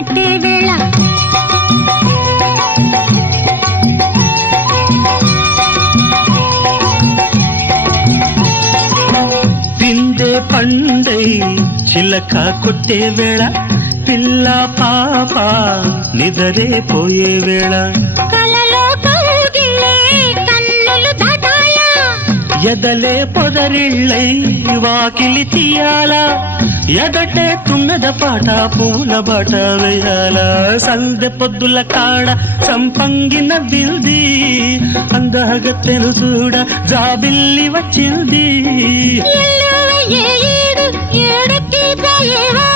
కట్టే వేళ పిండే పండై చిలక కొట్టే వేళ పిల్ల పాప నిదరే పోయే వేళ కలలో కౌగిలే కన్నులు దాటాలా ఎదలే పొదరిళ్ళై వాకిలి తీయాల ఎదటే తున్నద పాట పూల బాట వేయాల సందె పొద్దుల కాడ సంపంగిన బిల్ది అందగత్తెను చూడ జాబిల్లి వచ్చింది ఏడు ఏడుకి ఏవో